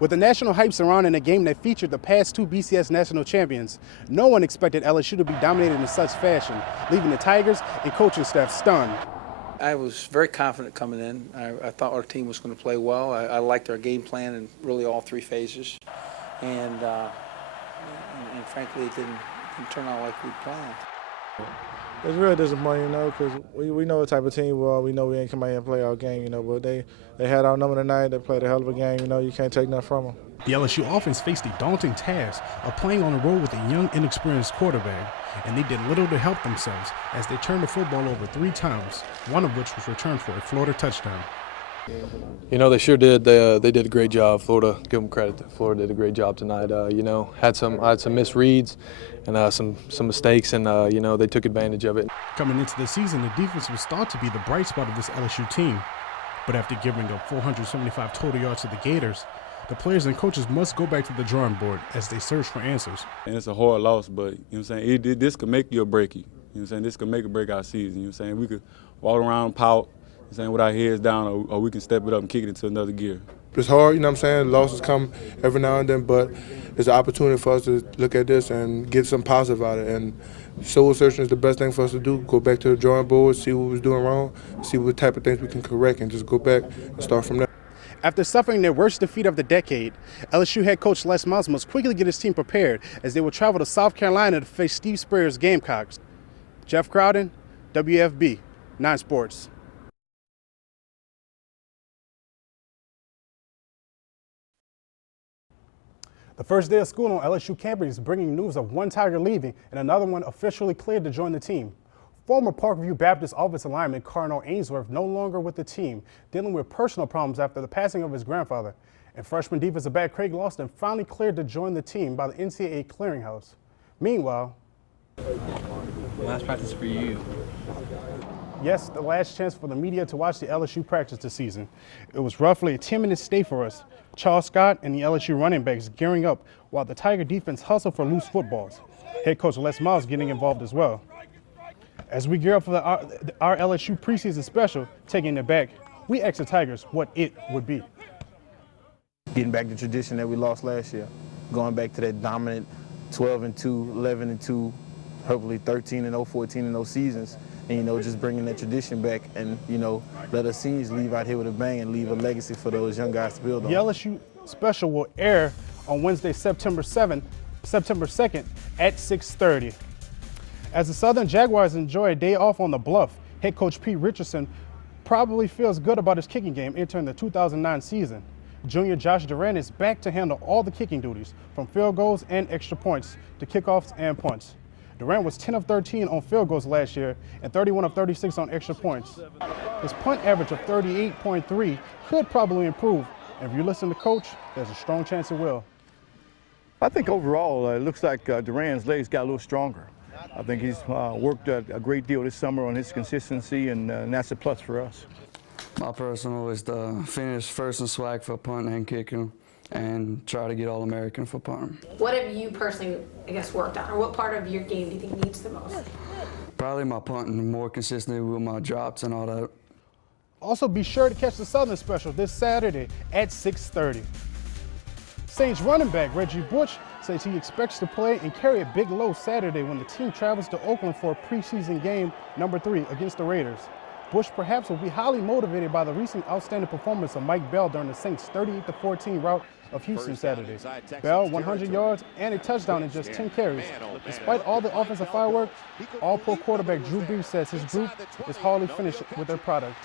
With the national hype surrounding a game that featured the past two BCS national champions, no one expected LSU to be dominated in such fashion, leaving the Tigers and coaching staff stunned. I was very confident coming in. I thought our team was going to play well. I liked our game plan in really all three phases. And frankly, it didn't turn out like we planned. It's real disappointing, because we know what type of team we are. We know we ain't come out here and play our game, but they had our number tonight. They played a hell of a game, you can't take nothing from them. The LSU offense faced the daunting task of playing on the road with a young, inexperienced quarterback, and they did little to help themselves as they turned the football over 3 times, one of which was returned for a Florida touchdown. They sure did. They did a great job. Florida, give them credit. Florida did a great job tonight. Had some misreads and some mistakes, and they took advantage of it. Coming into the season, the defense was thought to be the bright spot of this LSU team, but after giving up 475 total yards to the Gators, the players and coaches must go back to the drawing board as they search for answers. And it's a hard loss, but this could make you or break you. This could make or break our season. We could walk around, pout, with our heads down, or we can step it up and kick it into another gear. It's hard, losses come every now and then, but it's an opportunity for us to look at this and get some positive out of it. And soul searching is the best thing for us to do. Go back to the drawing board, see what we was doing wrong, see what type of things we can correct, and just go back and start from there. After suffering their worst defeat of the decade, LSU head coach Les Miles must quickly get his team prepared as they will travel to South Carolina to face Steve Spurrier's Gamecocks. Geoffrey Crowden, WFB, 9 Sports. The first day of school on LSU campus is bringing news of one Tiger leaving and another one officially cleared to join the team. Former Parkview Baptist offensive lineman Carnell Ainsworth no longer with the team, dealing with personal problems after the passing of his grandfather. And freshman defensive back Craig Lawson finally cleared to join the team by the NCAA clearinghouse. Meanwhile, last practice for you. Yes, the last chance for the media to watch the LSU practice this season. It was roughly a 10-minute stay for us. Charles Scott and the LSU running backs gearing up while the Tiger defense hustled for loose footballs. Head coach Les Miles getting involved as well. As we gear up for our LSU preseason special, taking it back, we asked the Tigers what it would be. Getting back the tradition that we lost last year, going back to that dominant 12-2, 11-2, hopefully 13-0, 14-0 seasons, and just bringing that tradition back, and let us seniors leave out here with a bang and leave a legacy for those young guys to build on. The LSU special will air on Wednesday, September 2nd at 6:30. As the Southern Jaguars enjoy a day off on the Bluff, head coach Pete Richardson probably feels good about his kicking game entering the 2009 season. Junior Josh Duran is back to handle all the kicking duties, from field goals and extra points to kickoffs and punts. Durant was 10 of 13 on field goals last year and 31 of 36 on extra points. His punt average of 38.3 could probably improve, and if you listen to Coach, there's a strong chance it will. I think overall it looks like Durant's legs got a little stronger. I think he's worked a great deal this summer on his consistency, and that's a plus for us. My personal is to finish first in swag for punting and kicking, and try to get All-American for punting. What have you personally, worked on, or what part of your game do you think needs the most? Probably my punting, more consistently with my drops and all that. Also, be sure to catch the Southern Special this Saturday at 6:30. Saints running back Reggie Bush says he expects to play and carry a big load Saturday when the team travels to Oakland for a preseason game number 3 against the Raiders. Bush perhaps will be highly motivated by the recent outstanding performance of Mike Bell during the Saints' 38-14 rout of Houston Saturday. Bell, 100 yards and a touchdown in just 10 carries. Despite all the offensive fireworks, All-Pro quarterback Drew Brees says his group is hardly finished with their product.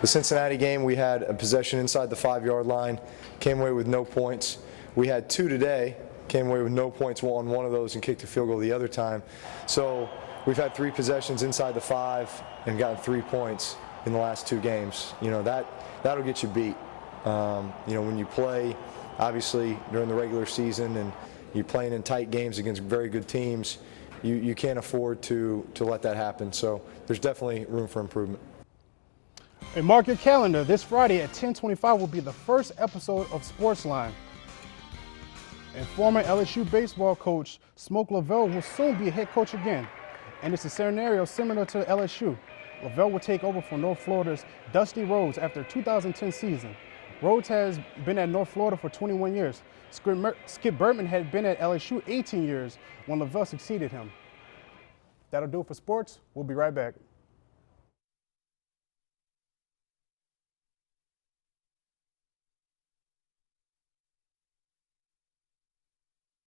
The Cincinnati game, we had a possession inside the 5-yard line, came away with no points. We had 2 today, came away with no points on one of those and kicked a field goal the other time. So we've had 3 possessions inside the 5 and gotten 3 points in the last 2 games. That'll get you beat. When you play, obviously, during the regular season and you're playing in tight games against very good teams, you can't afford to let that happen. So there's definitely room for improvement. And mark your calendar, this Friday at 10:25 will be the first episode of Sportsline. And former LSU baseball coach Smoke Lavelle will soon be a head coach again. And it's a scenario similar to LSU. Lavelle will take over for North Florida's Dusty Rhodes after the 2010 season. Rhodes has been at North Florida for 21 years. Skip Bertman had been at LSU 18 years when LaVelle succeeded him. That'll do it for sports. We'll be right back.